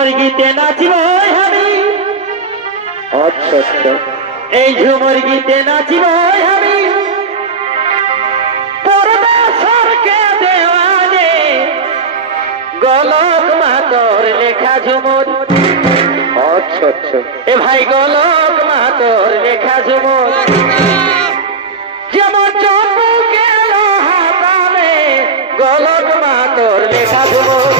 ঝুমর গীতে নাচিব আমি আচ্ছা আচ্ছা। এই ঝুমর গীতে নাচিব আমি পরমেশ্বরকে দেওয়ানে গলক মাতর লেখা ঝুমুর। আচ্ছা আচ্ছা। এ ভাই গলক মাতর লেখা ঝুমুর। যেমন চন্দ্রকে হাতালে গলক মাতর লেখা ঝুমর।